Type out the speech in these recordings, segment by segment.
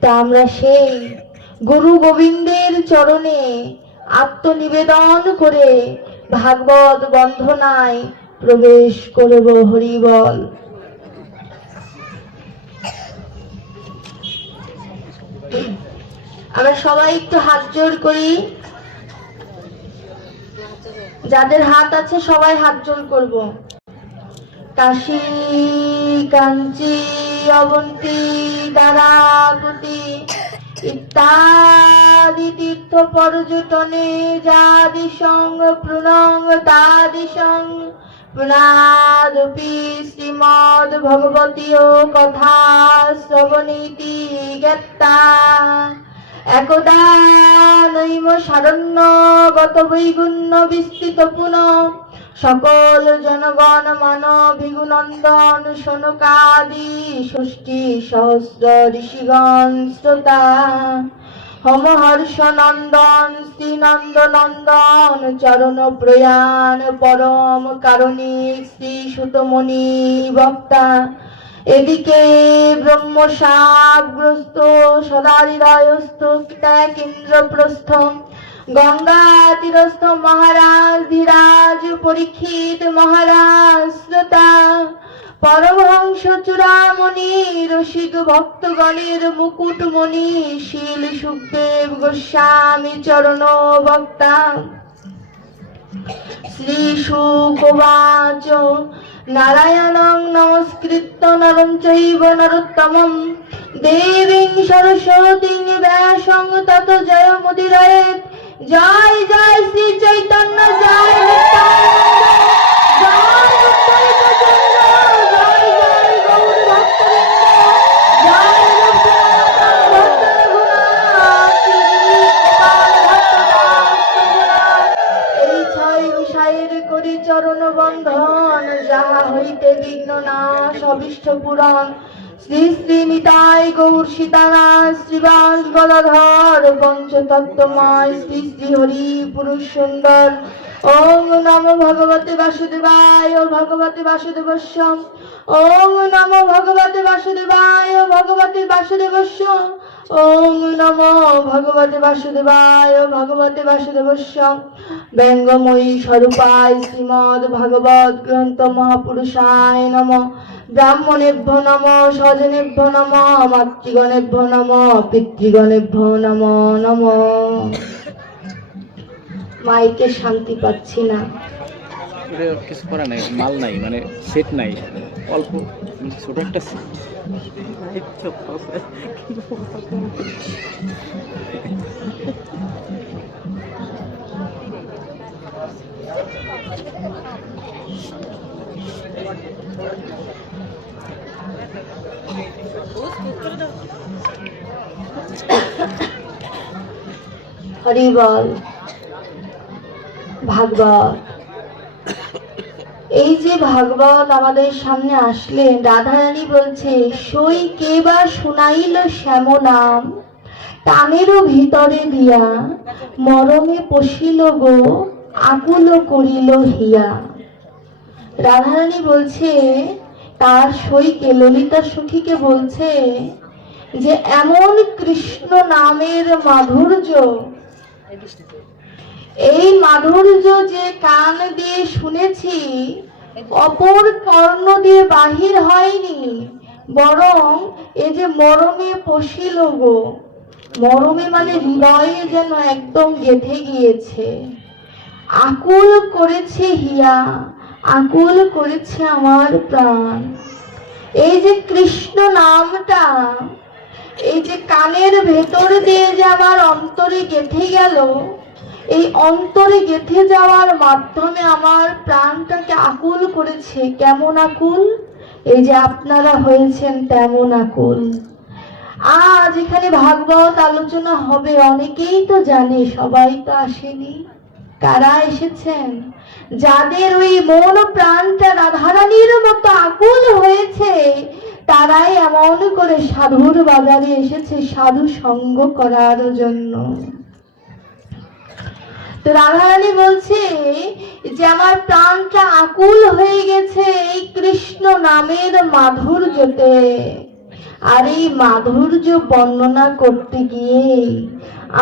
তা আমরা সেই গুরু গোবিন্দের চরণে আত্মনিবেদন করে ভাগবত বন্ধনায় প্রবেশ করব। হরি বল। আমরা সবাই একটু হাত জোড় করি, যাদের হাত আছে সবাই হাত জোড় করব। কাশী কাঞ্চি অবন্তী দ্বারাবতী ইত্যাদি তীর্থ পর্যটনে যাদি সঙ্গ প্রণং তাদি সঙ্গ পুনাদপি শ্রীমদ ভগবতীয় কথা শ্রবণীতি জ্ঞাতা একদা নৈম শারণ্য গত বৈগুণ্য বিস্তৃত পুনঃ সকল জনগণ মানবিগুনন্দন শনকাদি ষষ্ঠী সহস্র ঋষিগণ শ্রোতা হমহর্ষ নন্দন শ্রীনন্দ নন্দন চরণ প্রয়াণ পরম কারণিক শ্রী সুতমণি বক্তা এদিকে ব্রহ্ম শাপগ্রস্ত সদারিদয়স্থ ত্যাগ ইন্দ্রপ্রস্থ গঙ্গা তীরস্থ মহারাজ ধীরাজ পরীক্ষিত মহারাজ শ্রোতা পরমহংস চূড়ামণি রসিক ভক্তগণের মুকুটমণি শীল সুখদেব গোস্বামী চরণ বক্তা শ্রী শুকবাচ নারায়ণং নমস্কৃত্য নরং চৈব নরোত্তমং দেবীং সরস্বতীং ব্যাসং তত জয়মুদীরয়েৎ। জয় জয় শ্রী চৈতন্য, জয় নিত্যানন্দ, জয় অদ্বৈত চন্দ্র, জয় জয় গৌর ভক্তবৃন্দ, জয় রূপ সনাতন ভক্ত রঘুনাথ, শ্রী গোপাল ভক্ত দাস রঘুনাথ। এই ছয় বিষয়ের করি চরণ বন্ধন, যাহা হইতে বিঘ্ন নাশ অভীষ্ট পূরণ। শ্রী শ্রী নিতাই গৌর সীতানাথ শ্রীবাস গদাধর পঞ্চতত্ত্বময় শ্রী শ্রী হরি পুরুষ সুন্দর। ওম নমো ভগবতে বাসুদেবায় ভগবতে বাসুদেবস্য। ওম নমো ভগবতে বাসুদেবায় ভগবতে বাসুদেবস্য। ওম নমো ভগবতে বাসুদেবায় ভগবতে বাসুদেবস্য। ব্যঙ্গময়ী স্বরূপায় শ্রীমদ্ ভাগবত গ্রন্থ মহাপুরুষায় নমঃ। ব্রাহ্মণেভ্যো নমঃ, স্বজনেভ্যো নমঃ, মাতৃগণেভ্যো নমঃ, পিতৃগণেভ্যো নমো নমঃ। মাইকে শান্তি পাচ্ছি না, কিছু করা নাই, মাল নাই, মানে সেট নাই, অল্প ছোট একটা হরি বল। ভাগবত, এই যে ভাগবত আমাদের সামনে আসলেন, রাধারানী বলছে সই কে বা শুনাইল শ্যাম নাম টানেরও ভিতরে দিয়া মরমে পশিল গো আকুল করিল হিয়া। রাধারানী বলছে তার সইকে, ললিতা সখীকে বলছে যে এমন কৃষ্ণ নামের মাধুর্য, এই মাধুর্য যে কান দিয়ে শুনেছি, অপর কর্ণ দিয়ে বাহির হয়নি, বরং এ যে মরমে পশিল গো, মরমে মানে হৃদয়ে যেন একদম গেঁথে গিয়েছে, আকুল করেছে হিয়া, আকুল করেছে আমার প্রাণ। এই যে কৃষ্ণ নামটা, এই যে কানের ভেতর দিয়ে যে আমার অন্তরে গেঁথে গেল, এই অন্তরে গেঁথে যাওয়ার মাধ্যমে আমার প্রাণটাকে আকুল করেছে। কেমন আকুল? এই যে আপনারা হয়েছেন তেমন আকুল। আজ এখানে ভাগবত আলোচনা হবে, অনেকেই তো জানে, সবাই তো আসেনি। কারা এসেছেন? যাদের ওই মন প্রাণটা রাধারানীর মতো আকুল হয়েছে, তারাই এমন করে সাধুর বাজারে এসেছে সাধু সঙ্গ করার জন্য। তো রাধারানী বলছে যে আমার প্রাণটা আকুল হয়ে গেছে এই কৃষ্ণ নামের মাধুর্যতে, আর এই মাধুর্য বর্ণনা করতে গিয়ে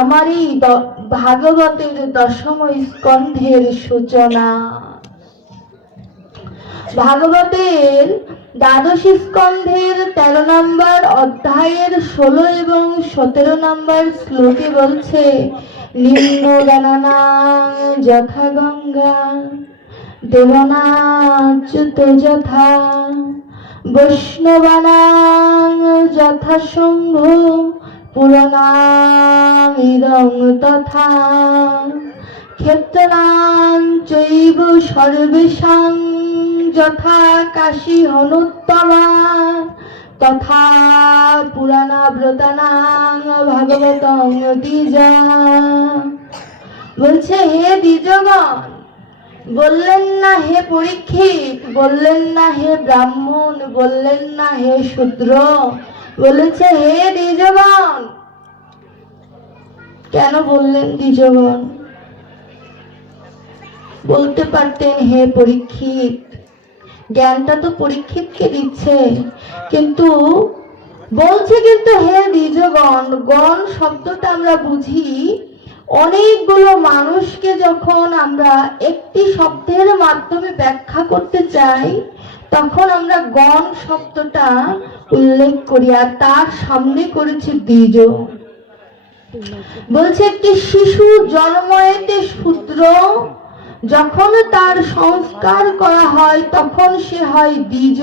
আমার এই ভাগবতের দশম স্কন্ধের সূচনা। ভাগবতের দ্বাদশ স্কন্ধের 13 নম্বর অধ্যায়ের 16 এবং 17 নম্বর শ্লোকে বলছে, নিম্ন গণনাং যথা গঙ্গা দেবনাচ্যুত যথা বৈষ্ণবানাং যথা শম্ভু পুরাণামিদং তথা ক্ষেত্রাং চৈব সর্বেষাং যথা কাশী হনুত্তমা তথা পুরাণাব্রতানাং ভাগবতং দ্বিজা। বলছে, হে দ্বিজগণ, বললেন না হে পরীক্ষিত, বললেন না হে ব্রাহ্মণ, বললেন না হে শূদ্র, বলেছে হে দ্বিজগণ। কেন বললেন দ্বিজগণ? বলতে পারতেন হে পরীক্ষিত, জ্ঞানটা তো পরীক্ষিতকে দিচ্ছে, কিন্তু বলছে কিন্তু হে দ্বিজগণ। গণ শব্দটা আমরা বুঝি অনেকগুলো মানুষকে যখন আমরা একটি শব্দের মাধ্যমে ব্যাখ্যা করতে চাই, তখন আমরা গণ শব্দটা উল্লেখ করি, আর তার সামনে করেছি দ্বিজ। বলছে একটি শিশু জন্ময়েতে শূদ্র, যখন তার সংস্কার করা হয় তখন সে হয় দ্বিজ,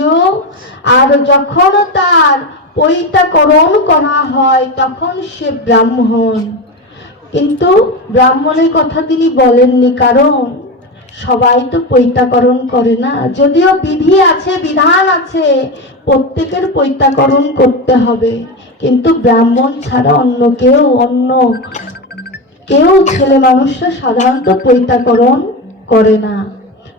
আর যখন তার পৈতাকরণ করা হয় তখন সে ব্রাহ্মণ। কিন্তু ব্রাহ্মণের কথা তিনি বলেননি, কারণ সবাই তো পৈতাকরণ করে না। যদিও বিধি আছে, বিধান আছে, প্রত্যেকের পৈতাকরণ করতে হবে, কিন্তু ব্রাহ্মণ ছাড়া অন্য কেউ ছেলে মানুষরা সাধারণত পৈতাকরণ করে না।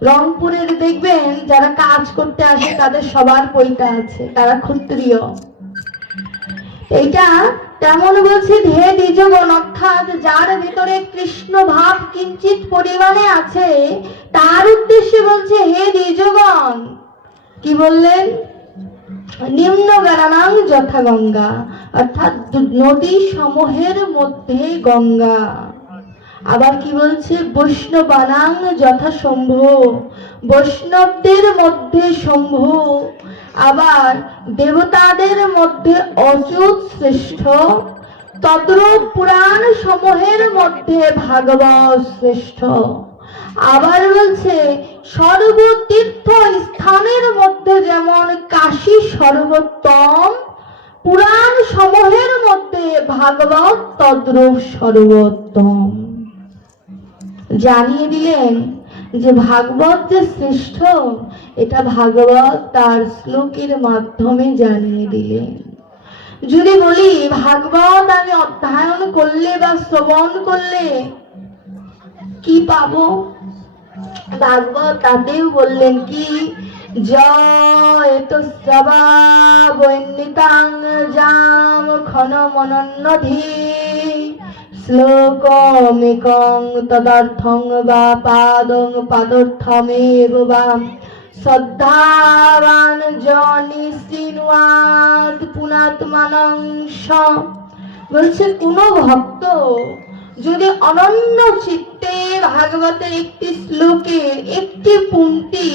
রংপুরের দেখবেন যারা কাজ করতে আসে তাদের সবার পৈতা আছে, তারা ক্ষত্রিয়। এইটা তেমন বলছে হে দ্বিজগণ, অর্থাৎ যার ভিতরে কৃষ্ণ ভাব কিঞ্চিত পরিমাণে আছে তার উদ্দেশ্যে বলছে হে দ্বিজগণ। কি বললেন? নিম্ন গণনাং যথা গঙ্গা, অর্থাৎ নদী সমূহের মধ্যে গঙ্গা। আবার কি বলছে? বৈষ্ণবানাং যথা শম্ভু, বৈষ্ণবদের মধ্যে শম্ভু। আবার দেবতাদের মধ্যে অচ্যুত শ্রেষ্ঠ, তদ্রূপ পুরাণ সমূহের মধ্যে ভাগবত শ্রেষ্ঠ। আবার বলছে সর্বতীর্থ স্থানের মধ্যে যেমন কাশী সর্বোত্তম, পুরাণ সমূহের মধ্যে ভাগবত তদ্রূপ সর্বোত্তম। জানিয়ে দিলেন যে ভাগবত যে শ্রেষ্ঠ, এটা ভাগবত তার শ্লোকের মাধ্যমে জানিয়ে দিলেন। যদি বলি ভাগবত আমি অধ্যয়ন করলে বা শ্রবণ করলে কি পাবো? ভাগবত তাতেও বললেন কি, জয় তো সবাবন্নিতাং জাম খন মনন্নধি শ্লোকমেকং তদর্থং বা পাদং পাদর্থমেব বা শ্রদ্ধাবান জনি শৃণুয়াৎ পুনাত্মানং স। বলছে কোন ভক্ত যদি অনন্য চিত্তে ভাগবতের একটি শ্লোকের একটি পংক্তি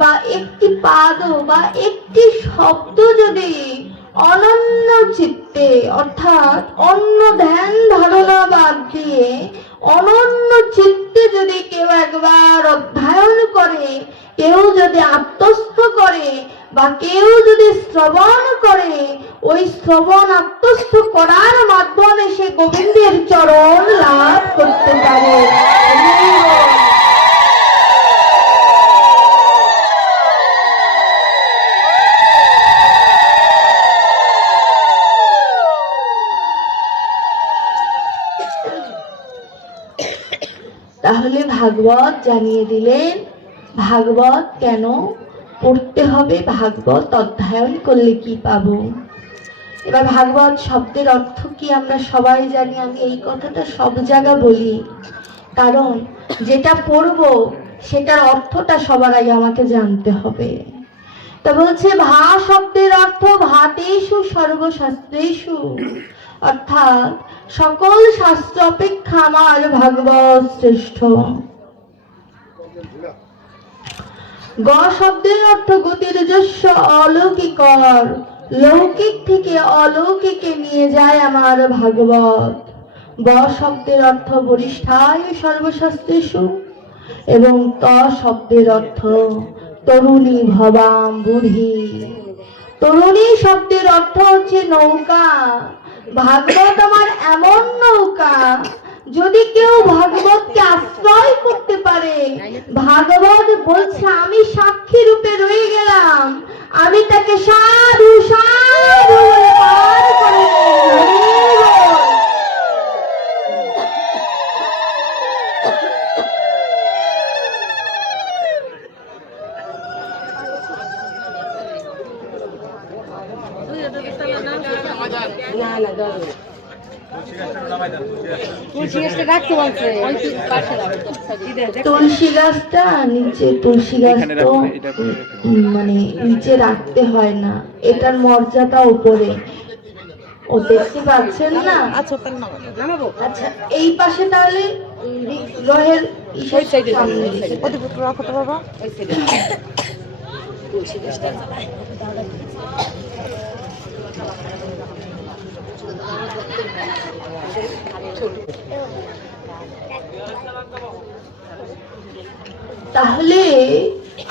বা একটি পাদ বা একটি শব্দ যদি অনন্য চিত্তে, অর্থাৎ অন্য ধ্যান ধারণা বাদ দিয়ে অনন্য চিত্তে যদি কেউ একবার অধ্যয়ন করে, কেউ যদি আত্মস্থ করে বা কেউ যদি শ্রবণ করে, ওই শ্রবণ আত্মস্থ করার মাধ্যমে সে গোবিন্দের চরণ লাভ করতে পারে। তাহলে ভাগবত জানিয়ে দিলেন ভাগবত কেন পড়তে হবে, ভাগবত অধ্যয়ন করলে কি পাবো। এবার ভাগবত শব্দের অর্থ কি আমরা সবাই জানি। আমি এই কথাটা সব জায়গা বলি, কারণ যেটা পড়বো সেটার অর্থটা সবার আগে আমাকে জানতে হবে। তা বলছে ভা শব্দের অর্থ ভাতেষু সর্বশাস্ত্রেষু, অর্থাৎ সকল শাস্ত্র অপেক্ষা আমার ভাগবত শ্রেষ্ঠ। গ শব্দের অর্থ গতির্যস্য অলৌকিকর, লৌকিক থেকে অলৌকিকে নিয়ে যায় আমার ভাগবত। ব শব্দের অর্থ বরিষ্ঠায় সর্বশাস্ত্রেষু এবং ত শব্দের অর্থ তরুণী ভবাম বুড়ি। তরুণী শব্দের অর্থ হচ্ছে নৌকা। ভাগবত আমার এমন নৌকা, যদি কেউ ভাগবতকে আশ্রয় করতে পারে, ভাগবত বলছে আমি সাক্ষী রূপে রয়ে গেলাম, আমি তাকে সাধু সাধু বলে পার করে দেব। তুলসী গাছটা নিচে, তুলসী গাছ তো মানে নিচে রাখতে হয় না, এটার মর্যাদা উপরে। ও দেখতে পাচ্ছেন না? আচ্ছা এই পাশে তাহলে গ্রহের সামনে তাহলে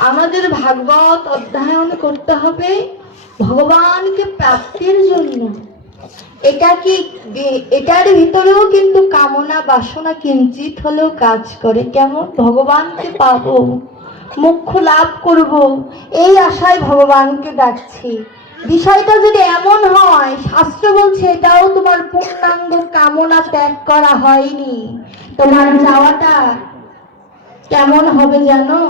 আমাদের ভাগবত অধ্যয়ন করতে হবে ভগবানকে প্রাপ্তির জন্য। এটা কি এটার ভিতরেও কিন্তু কামনা বাসনা কিঞ্চিত হলেও কাজ করে। কেমন? ভগবানকে পাবো, মোক্ষ লাভ করব, এই আশায় ভগবানকে ডাকছি। বিষয়টা যদি এমন হয়, শাস্ত্র বলছে এটাও তোমার পূর্ণাঙ্গ কামনা ত্যাগ করা হয়নি, তোমার চাওয়াটা কেমন হবে জানো?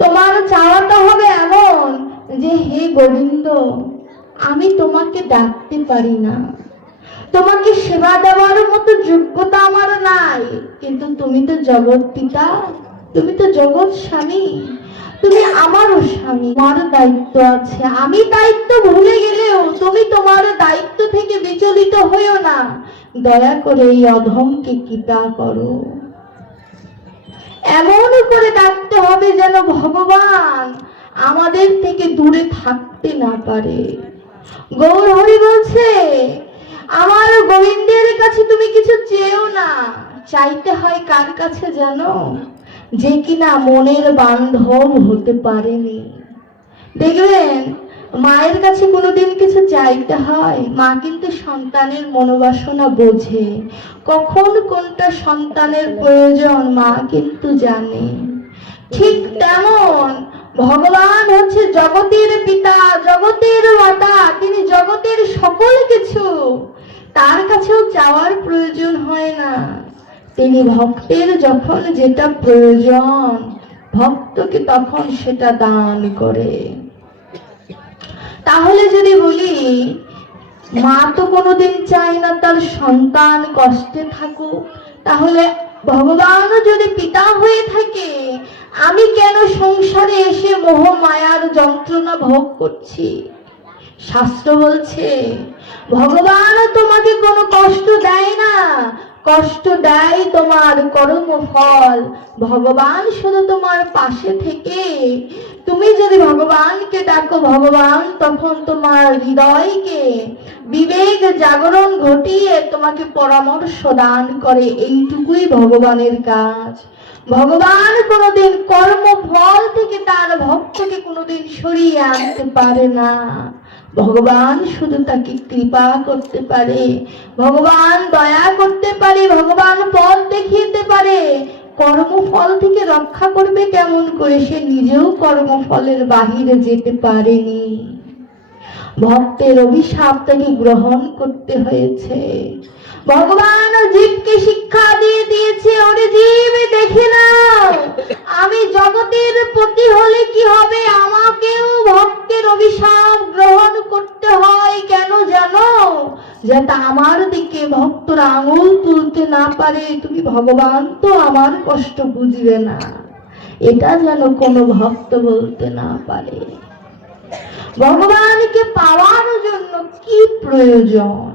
তোমার চাওয়াটা হবে এমন যে হে গোবিন্দ, আমি তোমাকে ডাকতে পারি না, তোমাকে সেবা দেওয়ার মতো যোগ্যতা আমার নাই, কিন্তু তুমি তো জগৎ পিতা, তুমি তো জগৎ স্বামী, তুমি আমারও স্বামী, তোমার দায়িত্ব আছে। আমি দায়িত্ব ভুলে গেলেও তুমি তোমার দায়িত্ব থেকে বিচলিত হইও না, দয়া করে এই অধমকে কৃপা করো। এমন করে ডাকতে হবে যেন ভগবান আমাদের থেকে দূরে থাকতে না পারে। গৌর হরি বলছে আমার গোবিন্দের কাছে তুমি কিছু চেয়েও না, চাইতে হয় কার কাছে জানো? যে কিনা মনের বান্ধব হতে পারেনি। দেখবেন মায়ের কাছে কোনোদিন কিছু চাইতে হয়, মা কিন্তু সন্তানের মনোবাসনা বোঝে, কখন কোনটা সন্তানের প্রয়োজন মা কিন্তু জানে। ঠিক তেমন ভগবান হচ্ছে জগতের পিতা, জগতের মাতা, তিনি জগতের সকল কিছু, তার কাছেও চাওয়ার প্রয়োজন হয় না। তিনি ভক্তের যখন যেটা প্রয়োজন, ভক্তকে তখন সেটা দান করে। তাহলে যদি বলি মা তো কোনোদিন চায় না তার সন্তান কষ্টে থাকুক, তাহলে ভগবানও যদি পিতা হয়ে থাকে, আমি কেন সংসারে এসে মোহ মায়ার যন্ত্রণা ভোগ করছি? শাস্ত্র বলছে ভগবান তোমাকে কোনো কষ্ট দেয় না, কষ্ট দেয় তোমার কর্মফল। ভগবান শুধু তোমার পাশে থেকে তুমি যদি ভগবানকে ডাকো, ভগবান তখন তোমার হৃদয়কে বিবেক জাগরণ ঘটিয়ে তোমাকে পরামর্শ দান করে। এইটুকুই ভগবানের কাজ। ভগবান কোনোদিন কর্মফল থেকে তার ভক্তকে কোনোদিন সরিয়ে আনতে পারে না। ভগবান শুধু তাকে কৃপা করতে পারে, ভগবান দয়া করতে পারে, ভগবান পথ দেখিয়ে পারে। কর্মফল থেকে রক্ষা করবে কেমন করে? সে নিজেও কর্মফলের বাহিরে যেতে পারেনি। ভক্তের অভিশাপ তাকে গ্রহণ করতে হয়েছে। ভগবান জীবকে শিক্ষা দিয়ে দিয়েছে, ওরে জীব দেখে নাও, আমি জগতের পতি হলে কি হবে, আমাকেও ভক্তের অভিশাপ গ্রহণ করতে হয়। কেন জানো? যাতে আমার দিকে ভক্তরা আঙুল তুলতে না পারে, তুমি ভগবান তো আমার কষ্ট বুঝবে না, এটা যেন কোনো ভক্ত বলতে না পারে। ভগবানকে পাওয়ার জন্য কি প্রয়োজন?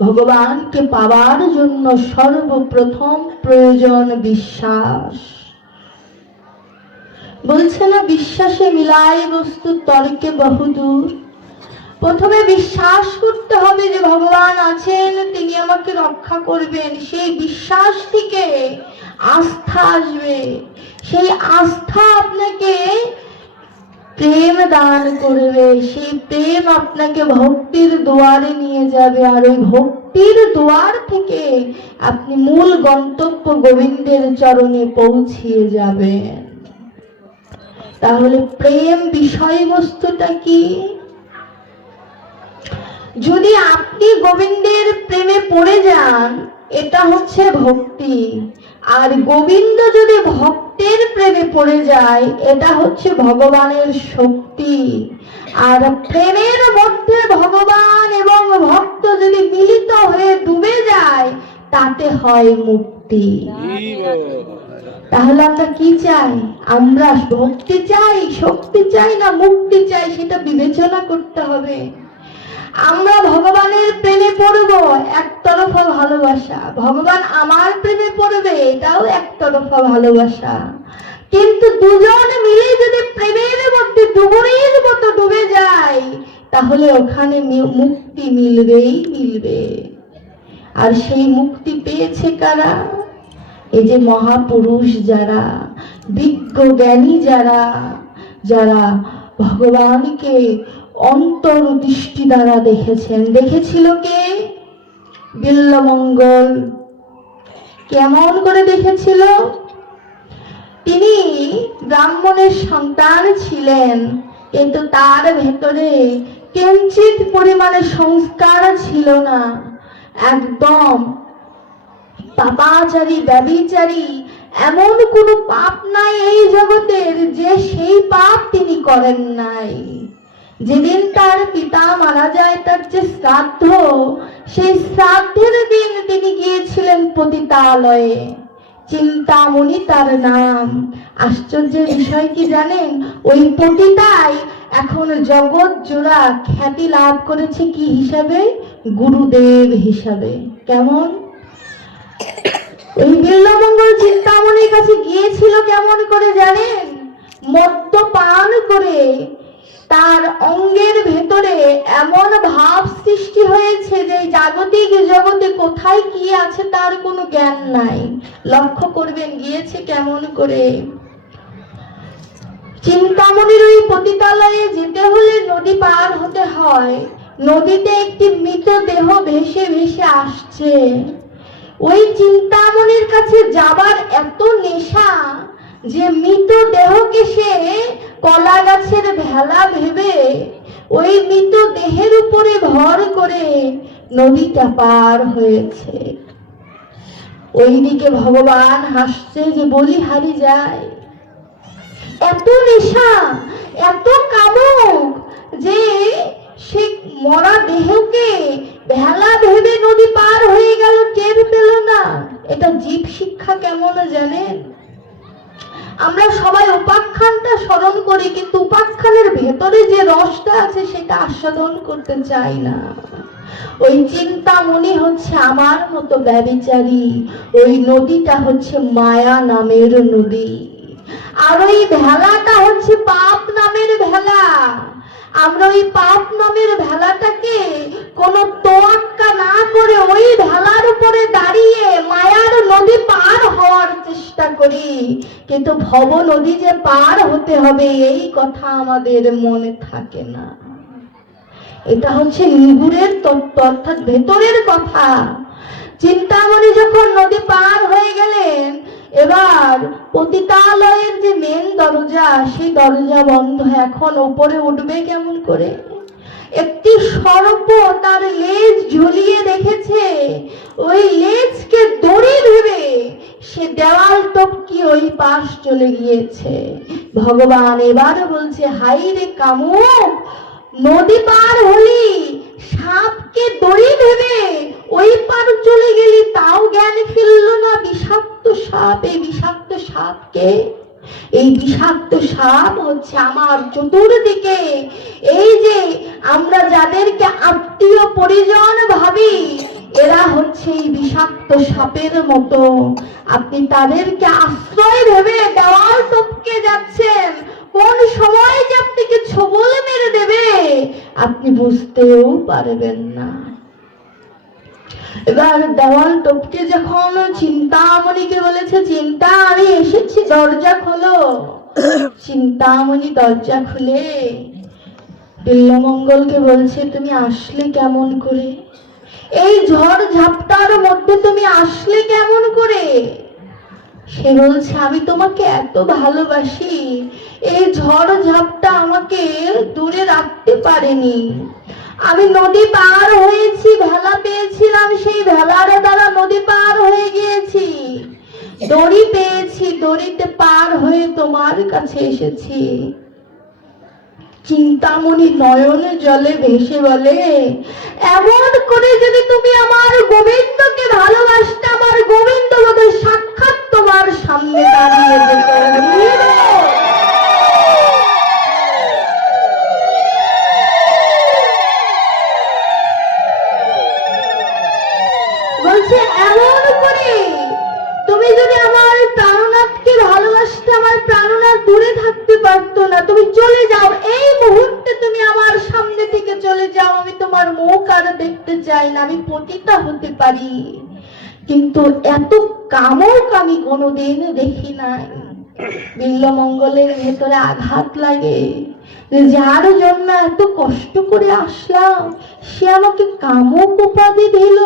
ভগবানকে পাওয়ার জন্য সর্বপ্রথম প্রয়োজন বিশ্বাস। বলছে না, বিশ্বাসে মিলাই বস্তু তর্কে বহুদূর। প্রথমে বিশ্বাস করতে হবে যে ভগবান আছেন, তিনি আমাকে রক্ষা করবেন। সেই বিশ্বাস থেকে আস্থা আসবে, সেই আস্থা আপনাকে প্রেম দান করবে, সেই প্রেম আপনাকে ভক্তির দুয়ারে নিয়ে যাবে, আর ওই ভক্তির দুয়ার থেকে আপনি মূল গন্তব্য গোবিন্দের চরণে পৌঁছিয়ে যাবেন। তাহলে প্রেম বিষয়বস্তুটা কি? যদি আপনি গোবিন্দের প্রেমে পড়ে যান, এটা হচ্ছে ভক্তি। আর গোবিন্দ যদি ভক্তের প্রেমে পড়ে যায়, এটা হচ্ছে ভগবানের শক্তি। আর প্রেমের মধ্যে ভগবান এবং ভক্ত যদি মিলিত হয়ে ডুবে যায়, তাতে হয় মুক্তি। তাহলে আমরা কি চাই? আমরা ভক্তি চাই, শক্তি চাই, না মুক্তি চাই? সেটা বিবেচনা করতে হবে। আমরা ভগবানের প্রেমে পড়ব, একতরফা ভালোবাসা। ভগবান আমার প্রেমে পড়বে, এটাও একতরফা ভালোবাসা। কিন্তু দুজন মিলে যদি প্রেমের মধ্যে ডুবুরির মতো ডুবে যায়, তাহলে ওখানে মুক্তি মিলবেই মিলবে। আর সেই মুক্তি পেয়েছে কারা? এই যে মহাপুরুষ যারা, বিজ্ঞ জ্ঞানী যারা, যারা ভগবানকে অন্তর্দৃষ্টি দ্বারা দেখেছেন। দেখেছিল কে? বিল্বমঙ্গল। কেমন করে দেখেছিল? তিনি ব্রাহ্মণের সন্তান ছিলেন, কিন্তু তার ভেতরে কিঞ্চিত পরিমাণে সংস্কার ছিল না। একদম পাপাচারী, ব্যভিচারী, এমন কোনো পাপ নাই এই জগতের যে সেই পাপ তিনি করেন নাই। যেদিন তার পিতা মারা যায়, তার যে শ্রাদ্ধ, সেই শ্রাদ্ধের দিন তিনি গিয়েছিলেন পতিতালয়ে। চিন্তামণি তার নাম। আশ্চর্যের বিষয় কি জানেন? ওই পতিতাই এখন জগৎ জোড়া খ্যাতি লাভ করেছে কি হিসাবে? গুরুদেব হিসাবে। কেমন? ওই বিল্বমঙ্গল চিন্তামণির কাছে গিয়েছিল কেমন করে জানেন? মদ্যপান করে তার অঙ্গের ভেতরে এমন ভাব সৃষ্টি হয়েছে যে জাগতিক জগতে কোথায় কি আছে তার কোনো জ্ঞান নাই। লক্ষ্য করবেন গিয়েছে কেমন করে। চিন্তামণির ওই পতিতালয়ে যেতে হলে নদী পার হতে হয়। নদীতে একটি মৃত দেহ ভেসে ভেসে আসছে। ওই চিন্তামণির কাছে যাবার এত নেশা যে মৃত দেহকে সে কলা গাছের ভেলা ভেবে ওই মৃত দেহের উপরে ভর করে নদীটা পার হয়েছে। ওইদিকে ভগবান হাসছে যে বলিহারি যায়। এত নেশা, এত কামক যে সে মরা দেহকে ভেলা ভেবে নদী পার হয়ে গেল, টের পেল না। এটা জীব শিক্ষা কেমন জানেন? আমরা সবাই উপাখ্যানটা স্মরণ করি, কিন্তু উপাখ্যানের ভেতরে যে রসটা আছে সেটা আস্বাদন করতে চাই না। ওই চিন্তামণি হচ্ছে আমার মতো ব্যভিচারী, ওই নদীটা হচ্ছে মায়া নামের নদী, আর ওই ভেলাটা হচ্ছে পাপ নামের ভেলা। আমরা ওই পাপ নামের ভেলাটাকে কোনো তোয়াক্কা না করে ওই ভেলার উপরে দাঁড়িয়ে মায়ার নদী পার হওয়ার চেষ্টা করি, কিন্তু ভব নদী যে পার হতে হবে এই কথা আমাদের মনে থাকে না। এটা হচ্ছে নিগুড়ের তত্ত্ব, অর্থাৎ ভেতরের কথা। চিন্তামণি যখন নদী পার হয়ে গেলেন, এবার পতিতালয়ের যে মেন দরজা, সেই দরজা বন্ধ। এখন উপরে উঠবে কেমন করে? একটি সর্প তার লেজ ঝুলিয়ে রেখেছে। ওই লেজকে দড়ি ভেবে সে দেওয়াল টপকি ওই পাশ চলে গিয়েছে। ভগবান এবার বলছে, হাই রে কামুক, নদী পার হলি, সাপকে দড়ি ভেবে ওই পার চলে গেলি, তাও জ্ঞান ফিরল না। বিষাক্ত সাপ, এই বিষাক্ত সাপকে এই বিষাক্ত সাপ হচ্ছে আমার চতুর্দিকে। এই যে আমরা যাদেরকে আত্মীয় পরিজন ভাবি, এরা হচ্ছে এই বিষাক্ত সাপের মতো। আপনি তাদেরকে আশ্রয় ভেবে দেওয়াল টপকে যাচ্ছেন, কোন সময় যে আপনাকে ছোবল মেরে দেবে আপনি বুঝতেও পারবেন না। এবার দেওয়াল টপকে যখন চিন্তামণিকে বলেছে, চিন্তা আমি এসেছি, দরজা খোলো। চিন্তামণি দরজা খুলে বিল্বমঙ্গলকে বলছে, তুমি আসলে কেমন করে? এই ঝড় ঝাপটার মধ্যে তুমি আসলে কেমন করে? সে বলছে, আমি তোমাকে এত ভালোবাসি, এই ঝড় ঝাপটা আমাকে দূরে রাখতে পারেনি। আমি নদী পার হয়েছি, ভেলা পেয়েছিলাম, সেই ভেলার দ্বারা নদী পার হয়ে গিয়েছি। দড়ি পেয়েছি, দড়িতে পার হয়ে তোমার কাছে এসেছি। চিন্তামণি নয়নে জলে ভেসে বলে, এমন করে যদি তুমি আমার গোবিন্দকে ভালোবাসতে, আমার গোবিন্দ বোধহয় সাক্ষাৎ তোমার সামনে দাঁড়িয়ে যেত। বলছে, এমন করে তুমি যদি আমার প্রাণনাথকে ভালোবাসতে, আমার প্রাণনাথ দূরে থাকতে পারতো না। তুমি চলে যাও, এই মুহূর্তে তুমি আমার সামনে থেকে চলে যাও। আমি তোমার মুখ আর দেখতে চাই না, আমি পতিতা হতে পারি, কিন্তু এত কামক আমি কোনোদিন দেখি নাই। বিল্বমঙ্গলের ভেতরে আঘাত লাগে, যে যার জন্য এত কষ্ট করে আসলাম সে আমাকে কামক উপাধি দিল।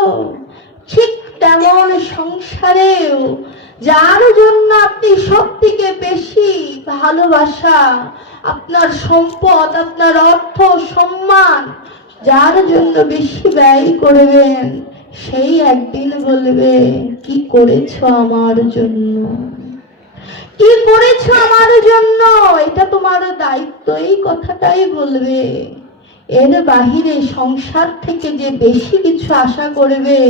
ঠিক তেমন সংসারেও যার জন্য আপনি সব থেকে বেশি ভালোবাসা, আপনার সম্পদ, আপনার অর্থ, সম্মান, যার জন্য বেশি ব্যয় করবেন, সেই একদিন বলবে, কি করেছো আমার জন্য, কি করেছো আমার জন্য, এটা তোমার দায়িত্ব, এই কথাটাই বলবে। এর বাহিরে সংসার থেকে যে বেশি কিছু আশা করবে,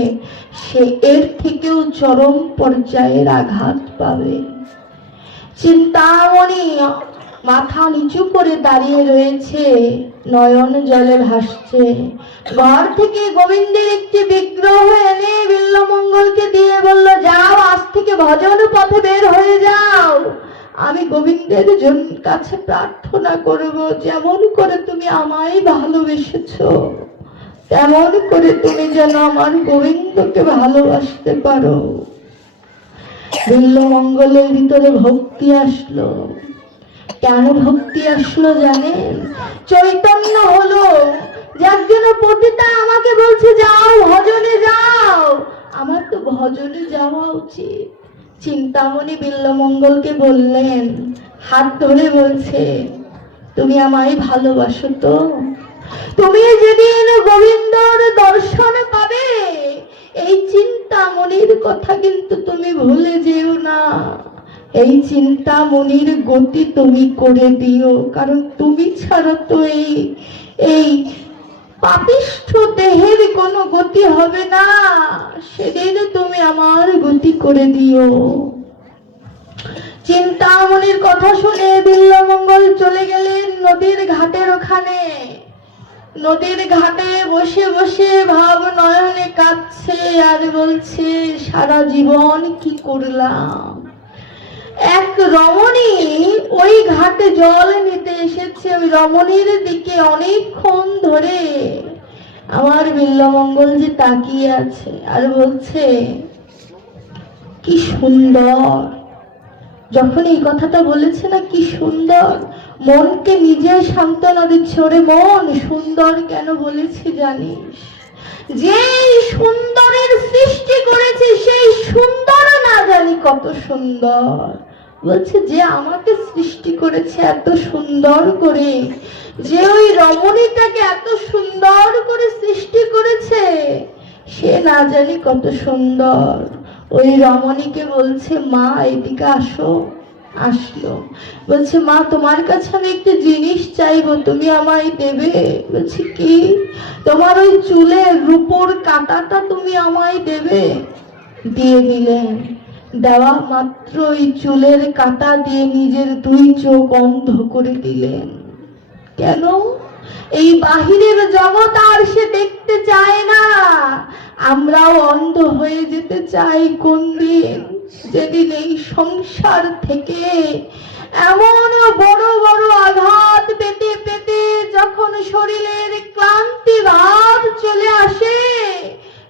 সে এর থেকেও চরম পর্যায়ের আঘাত পাবে। চিন্তামণি মাথা নিচু করে দাঁড়িয়ে রয়েছে, নয়ন জলে ভাসছে। ঘর থেকে গোবিন্দের একটি বিগ্রহ এনে বিল্বমঙ্গলকে দিয়ে বলল, যাও, আজ থেকে ভজন পথে বের হয়ে যাও। আমি গোবিন্দের কাছে প্রার্থনা করব, যেমন করে তুমি আমায় ভালোবেসেছো, তেমন করে তুমি যেন আমার গোবিন্দকে ভালোবাসতে পারো। বিল্বমঙ্গলের ভিতরে ভক্তি আসলো। কেন ভক্তি আসলো জানেন? চৈতন্য হলো, যার জন্য পতিতা আমাকে বলছে, যাও ভজনে যাও, আমার তো ভজনে যাওয়া উচিত। চিন্তামণি বিল্বমঙ্গলকে বললেন, হাত ধরে বলছে, তুমি আমায় ভালোবাসো তো? তুমি যেদিন গোবিন্দর দর্শন পাবে, এই চিন্তামণির কথা কিন্তু তুমি ভুলে যেও না। এই চিন্তামণির গতি তুমি করে দিও, কারণ তুমি ছাড়া তো এই পাপিষ্ঠ দেহের কোনো গতি হবে না। সেদিন তুমি আমার গতি করে দিও। চিন্তামণির কথা শুনে বিল্বমঙ্গল চলে গেলেন নদীর ঘাটের ওখানে। নদীর ঘাটে বসে বসে ভাব নয়নে কাঁদছে আর বলছে, সারা জীবন কি করলাম। এক রমণী ওই ঘাটে জল নিতে এসেছে, ওই রমণীর দিকে অনেকক্ষণ ধরে আমার বিল্বমঙ্গল যে তাকিয়ে আছে আর বলছে, কি সুন্দর। যখন এই কথাটা বলেছে না, কি সুন্দর, মনকে নিজে সান্ত্বনা দিচ্ছে, ওরে মন, সুন্দর কেন বলেছি জানিস? যে সুন্দরের সৃষ্টি করেছে সেই সুন্দর না জানি কত সুন্দর। বলছে, যে আমাকে সৃষ্টি করেছে এত সুন্দর করে, যে ওই রমণীটাকে এত সুন্দর করে সৃষ্টি করেছে, সে না জানি কত সুন্দর। ওই রমণীকে বলছে, মা এদিকে আসো। আসলো, বলছে, মা তোমার কাছে আমি একটা জিনিস চাইবো, তুমি আমায় দেবে? বলছে, কি? তোমার ওই চুলের রূপোর কাঁটাটা তুমি আমায় দেবে। দিয়ে দিলেন। দেওয়া মাত্রই চুলের কাঁটা দিয়ে নিজের দুই চোখ অন্ধ করে দিলেন। কেন? এই বাহিরের জগৎ আর সে দেখতে চায় না। আমরাও অন্ধ হয়ে যেতে চাই কোন দিন, যেদিন এই সংসার থেকে এমন বড় বড় আঘাত পেতে পেতে যখন শরীরের ক্লান্তি ভাব চলে আসে,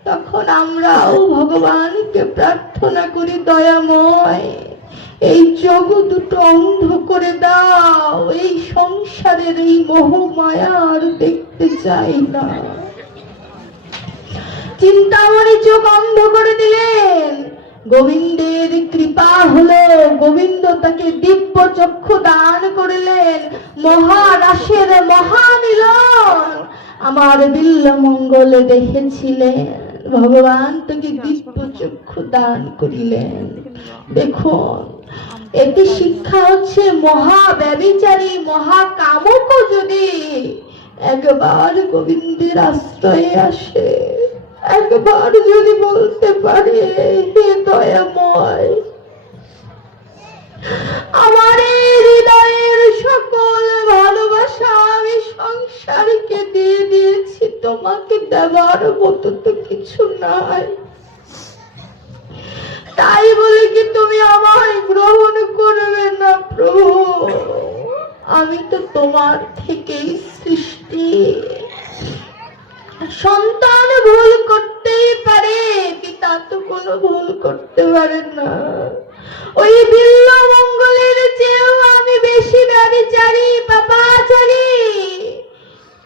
তখন আমরাও ভগবানকে প্রার্থনা করি, দয়াময় এই চোখ দুটো অন্ধ করে দাও, এই সংসারের এই মোহ মায়া আর দেখতে চাই না। চিন্তামণি চোখ অন্ধ করে দিলেন। গোবিন্দের কৃপা হলো, গোবিন্দ তাকে দিব্য চক্ষু দান করিলেন। মহারাশের মহামিলন আমার বিল্ল মঙ্গলে দেখেছিলেন, ভগবান তাকে দিব্য চক্ষু দান করিলেন। দেখুন, এটি শিক্ষা হচ্ছে, মহা ব্যভিচারী মহাকামক যদি একবার গোবিন্দের আশ্রয়ে আসে, একবার যদি বলতে পারে, হে দয়াময়, আমার এই হৃদয়ের সকল ভালোবাসা আমি সংসারকে দিয়ে দিয়েছি, তোমাকে দেওয়ার মতো তো কিছু নাই, তাই বলে কি তুমি আমায় গ্রহণ করবে না প্রভু? আমি তো তোমার থেকেই সৃষ্টি। সন্তান ভুল করতেই পারে, পিতা তো কোনো ভুল করতে পারেন না। ওই বিল্ল মঙ্গলের চেয়েও আমি বেশি ব্যভিচারী পাপাচারী।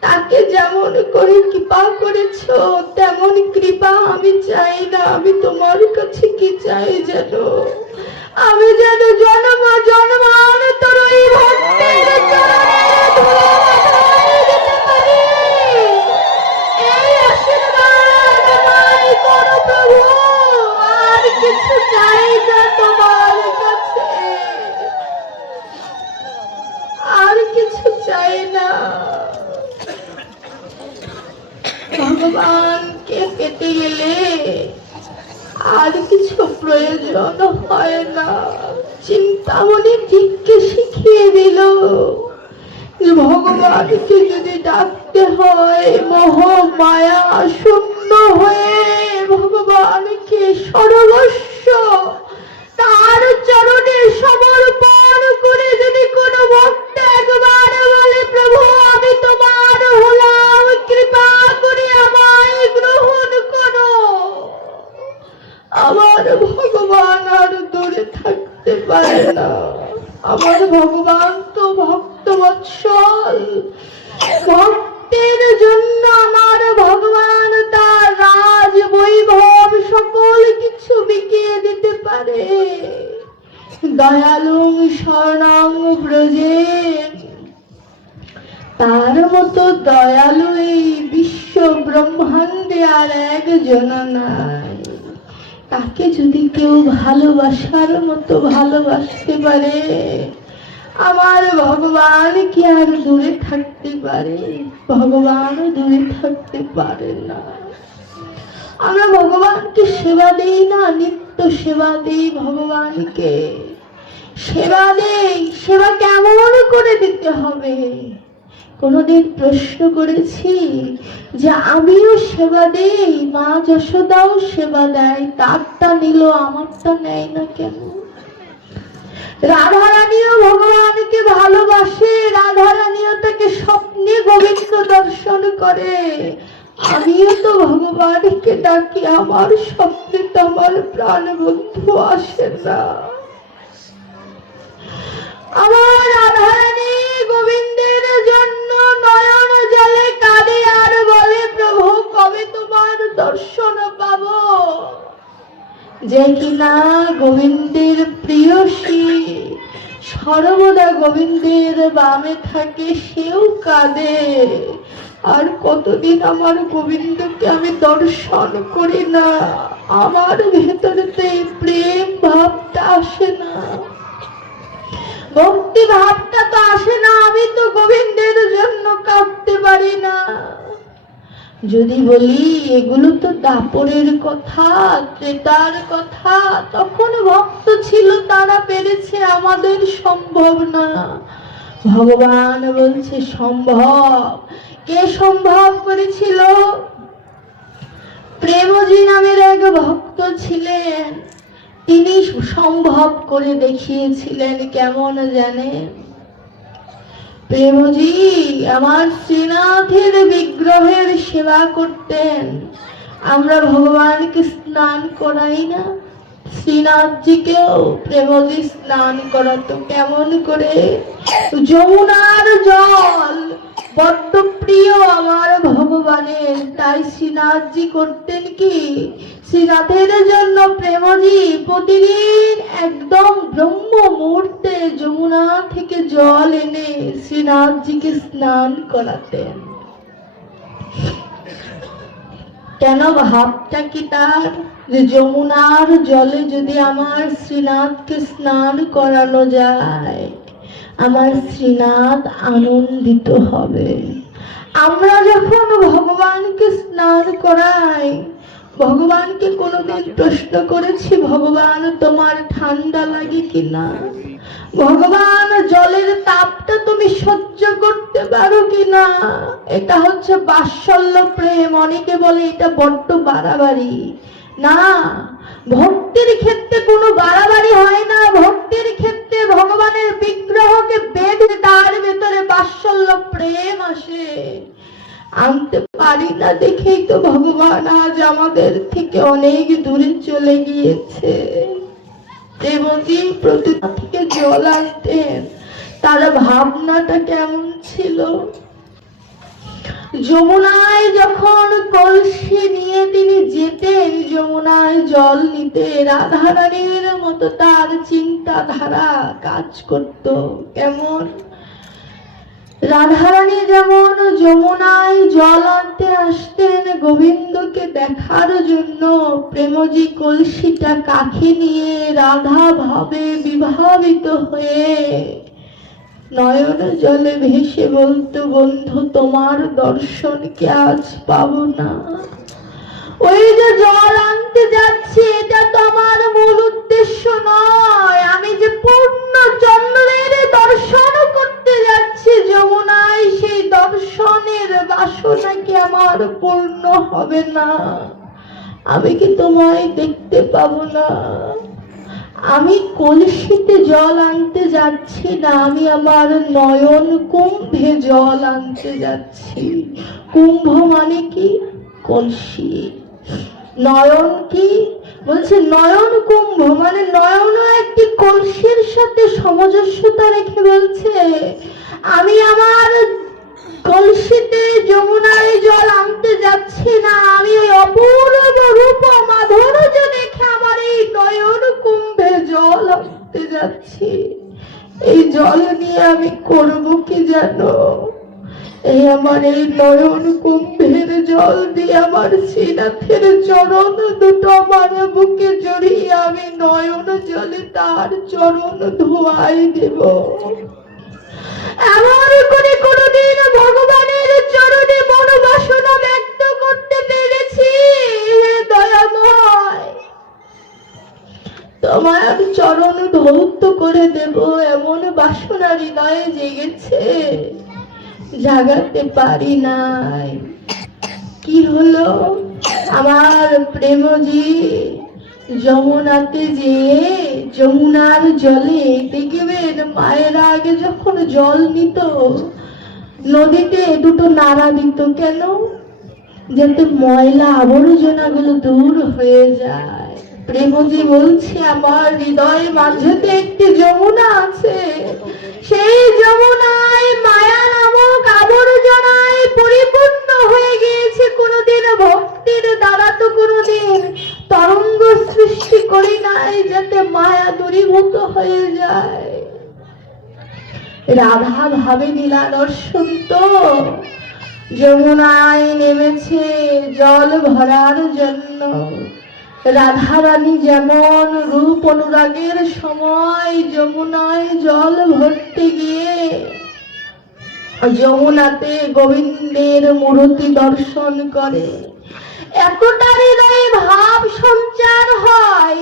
তাকে যেমন করে কৃপা করেছো, তেমন কৃপা আমি চাই না। আমি তোমার কাছে কি চাই জানো? আমি যেন জন্ম জন্মান্তর ওই ভক্তের চরণে ধুলো মাথায় দিতে পারি। এই আশীর্বাদ আমায় করো প্রভু, আর কিছু চাই না তোমার কাছে, আর কিছু চাই না। ভগবানকে পেতে গেলে আর কিছু প্রয়োজন হয় না। চিন্তামণি ঠিককে শিখিয়ে দিল, ভগবানকে যদি ডাকতে হয় মোহ মায়া শূন্য হয়ে, ভগবানকে সর্বস্ব তার চরণে সমর্পণ করে যদি কোনো ভক্ত একবার বলে, প্রভু আমি তোমার হলাম, কৃপা করে আমায় গ্রহণ করো, আমার ভগবান আর দূরে থাকতে পারে না। আমার ভগবান তো ভক্ত বৎসল, ভক্তের জন্য আমার ভগবান তার রাজ বৈভব সকল কিছু বিকিয়ে দিতে পারে। দয়ালুং শরণং ব্রজে, তার মতো দয়ালু এই বিশ্ব ব্রহ্মাণ্ডে আর একজন নাই। তাকে যদি কেউ ভালোবাসার মতো ভালোবাসতে পারে, আমার ভগবান কি আর দূরে থাকতে পারে? ভগবান দূরে থাকতে পারে না। আমরা ভগবানকে সেবা দেই না, নিত্য সেবা দেই ভগবানকে, সেবা দেই। সেবা কেমন করে দিতে হবে? কোনদিন প্রশ্ন করেছি যে আমিও সেবা দেই, মা যশোদাও সেবা দেয়, তারটা নিল আমারটা নেয় না কেন? রাধারানীও ভগবানকে ভালোবাসে, রাধারানীও তাকে স্বপ্নে গোবিন্দ দর্শন করে। আমিও তো ভগবানকে ডাকি, আমার স্বপ্নে তো আমার প্রাণ বন্ধু আসে না। আমার রাধারানী গোবিন্দের জন্য নয়ন জলে কাঁদে আর বলে, প্রভু কবে তোমার দর্শন পাবো? যে কিনা গোবিন্দের প্রিয়সী, সর্বদা গোবিন্দের বামে থাকে, সেও কাঁদে। আর কতদিন আমার গোবিন্দকে আমি দর্শন করি না, আমার ভেতরেতে এই প্রেম ভাবটা আসে না, ভক্তি ভাবটা তো আসে না। আমি তো গোবিন্দের জন্য কাঁদতে পারি না। যদি বলি এগুলো তো দাপরের কথা, ত্রেতার কথা, তখন ভক্ত ছিল, তারা পেরেছে, আমাদের সম্ভব না। ভগবান বলছে সম্ভব। কে সম্ভব করেছিল? প্রেমজি নামের এক ভক্ত ছিলেন, তিনি সম্ভব করে দেখিয়েছিলেন। কেমন জানেন? প্রেমজি আমার শ্রীনাথের বিগ্রহের সেবা করতেন। আমরা ভগবানকে স্নান করাই না, শ্রীনাথজিকেও প্রেমজি স্নান করাতো। কেমন করে? যমুনার জল বড্ড প্রিয় আমার ভগবানের, তাই শ্রীনাথজি করতেন কি, শ্রীনাথের জন্য প্রেমজি প্রতিদিন একদম ব্রহ্ম মুহূর্তে যমুনা থেকে জল এনে শ্রীনাথজিকে স্নান করাতেন। কেন? ভাবটা কি তার, যে যমুনার জলে যদি আমার শ্রীনাথকে স্নান করানো যায়, আমার শ্রীনাথ আনন্দিত হবে। আমরা যখন ভগবানকে স্নান করাই, ভগবানকে কোনোদিন প্রশ্ন করেছি ভগবান তোমার ঠান্ডা লাগে কিনা? ভগবান জলের তাপটা তুমি সহ্য করতে পারো কিনা? এটা হচ্ছে বাৎসল্য প্রেম। অনেকে বলে এটা বড্ড বাড়াবাড়ি। না, ভক্তির ক্ষেত্রে কোনো বাড়াবাড়ি হয় না। ভক্তির ক্ষেত্রে ভগবানের বিগ্রহকে বেঁধে তার ভেতরে বাৎসল্য প্রেম আসে। আনতে পারি না দেখেই তো ভগবান আজ আমাদের থেকে অনেক দূরে চলে গিয়েছে। প্রেমজি প্রতিমা থেকে জল আনতেন, তার ভাবনাটা কেমন ছিল? যমুনায় যখন কলসি নিয়ে তিনি যেতেন, যমুনায় জল নিতে, রাধারানীর মতো তার চিন্তাধারা কাজ করত। কেমন? রাধারানী যেমন যমুনায় জল আনতে আসতেন গোবিন্দকে দেখার জন্য, প্রেমজি কলসিটা কাছে নিয়ে রাধা ভাবে বিভাবিত হয়ে নয়ন জলে ভেসে বলতো, বন্ধু তোমার দর্শনকে আজ পাবো না। ওই যে জল আনতে যাচ্ছি, এটা তো আমার মূল উদ্দেশ্য নয়। আমি যে পূর্ণ চন্দ্রের দর্শন করতে যাচ্ছি যমুনায়, সেই দর্শনের বাসনা কি আমার পূর্ণ হবে না? আমি কি তোমায় দেখতে পাবো না? আমি কলসিতে জল আনতে যাচ্ছি না, আমি আমার নয়ন কুম্ভে জল আনতে যাচ্ছি। কুম্ভ মানে কি? কলসি। নয়ন কি? বলছে নয়ন কুম্ভ মানে নয়ন একটি কলসির সাথে সামঞ্জস্যতা রেখে বলছে, আমি আমার কলসিতে যমুনায় জল আনতে যাচ্ছি না, আমি ওই অপূর্ব রূপ মাধুর্য দেখে আমার এই নয়ন কুম্ভে জল আনতে যাচ্ছি। এই জল নিয়ে আমি করবো কি জানো? এই আমার এই নয়ন কুম্ভের জল দিয়ে আমার শ্রীনাথের চরণ দুটো আমার বুকে জড়িয়ে আমি নয়ন জলে তার চরণ ধোয়াই দেব। এমন করে কোনদিন ভগবানের চরণে মনোবাসনা ব্যক্ত করতে পেরেছি? দয়াময়, তোমার চরণ ধৌত করে দেব, এমন বাসনা হৃদয়ে জেগেছে, জাগাতে পারি নাই। কি হলো? আমার প্রেমজি যমুনাতে যে যমুনার জলে দেখবেন মায়েরা আগে যখন জল নিত নদীতে দুটো নাড়া দিত। কেন? যাতে ময়লা আবর্জনা গুলো দূর হয়ে যায়। প্রেমজি বলছে আমার হৃদয় মাঝেতে একটি যমুনা আছে, সেই যমুনায় মায়া নামক আবর্জনায় পরিপূর্ণ হয়ে গিয়েছে। কোনদিন ভক্তির দ্বারা তো কোনদিন তরঙ্গ সৃষ্টি করি নাই যাতে মায়া দূরীভূত হয়ে যায়। রাধা ভাবে লীলা দর্শন তো যমুনায় নেমেছে জল ভরার জন্য। রাধারানী যেমন রূপ অনুরাগের সময় যমুনায় জল ভরতে গিয়ে যমুনাতে গোবিন্দের মূর্তি দর্শন করে এতটা হৃদয়ে ভাব সঞ্চার হয়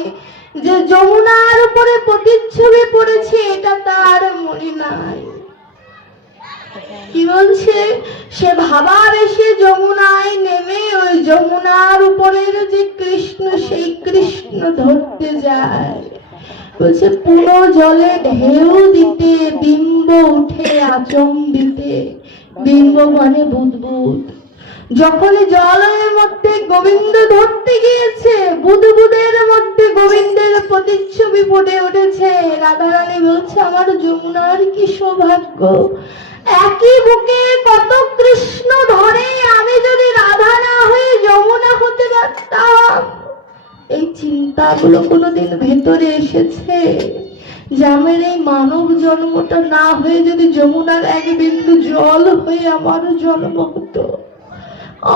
যে যমুনার উপরে প্রতিচ্ছবি পড়েছে এটা তার মনে নাই। কি বলছে, সে ভাবাবেশে যমুনায় নেমে ওই যমুনার উপরের যে কৃষ্ণ সেই কৃষ্ণ ধরতে যায়। বলছে পুরো জলে ঢেউ দিতে বিম্ব উঠে আচম্বিতে, বিম্ব মানে বুদবুদ। যখন জলের মধ্যে গোবিন্দ ধরতে গিয়েছে, বুদবুদের মধ্যে গোবিন্দের প্রতিচ্ছবি ফুটে উঠেছে। রাধারানী বলছে আমার যমুনার কি সৌভাগ্য, একই বুকে কত কৃষ্ণ ধরে, আমি যদি রাধা না হয়ে যমুনা হতে পারতাম। এই চিন্তাগুলো কোনোদিন ভেতরে এসেছে যে আমার এই মানব জন্মটা না হয়ে যদি যমুনার এক বিন্দু জল হয়ে আমারও জন্ম হতো,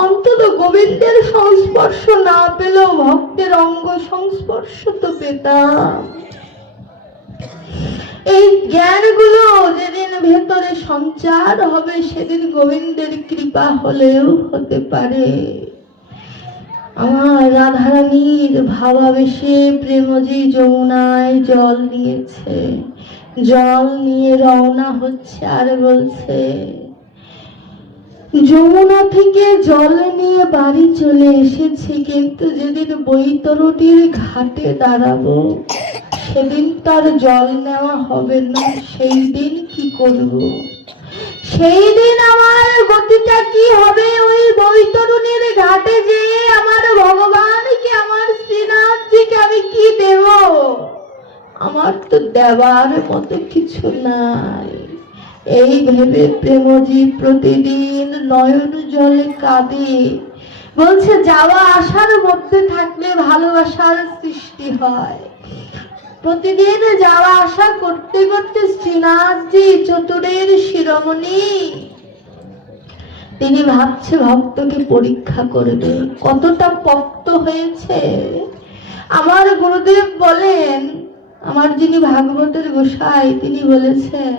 অন্তত গোবিন্দের সংস্পর্শ না পেলেও ভক্তের অঙ্গ সংস্পর্শ তো পেতাম। এই জ্ঞানগুলো যেদিন ভেতরে সঞ্চার হবে সেদিন গোবিন্দের কৃপা হলেও হতে পারে। আমার রাধারানীর ভাবাবেশে প্রেমজি যমুনায় জল নিয়েছে, জল নিয়ে রওনা হচ্ছে আর বলছে যমুনা থেকে জল নিয়ে বাড়ি চলে এসেছি, কিন্তু যেদিন বৈতরণীর ঘাটে দাঁড়াবো সেদিন তার জল নেওয়া হবে না। সেই দিন কি করব, সেই দিন আমার গতিটা কি হবে? ওই বৈতরণীর ঘাটে যেয়ে আমার ভগবানকে, আমার শ্রীনাথজিকে আমি কি দেব? আমার তো দেওয়ার মতো কিছু নাই। এই ভেবে প্রেমজি প্রতিদিন নয়ন জলে কাঁদে। বলছে যাওয়া আসার মধ্যে থাকলে ভালোবাসার সৃষ্টি হয়। প্রতিদিন যাওয়া আসা করতে করতে শ্রীনাথজি চতুরের শিরোমণি, তিনি ভাবছে ভক্তকে পরীক্ষা করবে কতটা পক্ত হয়েছে। আমার গুরুদেব বলেন, আমার যিনি ভাগবতের গোসাই, তিনি বলেছেন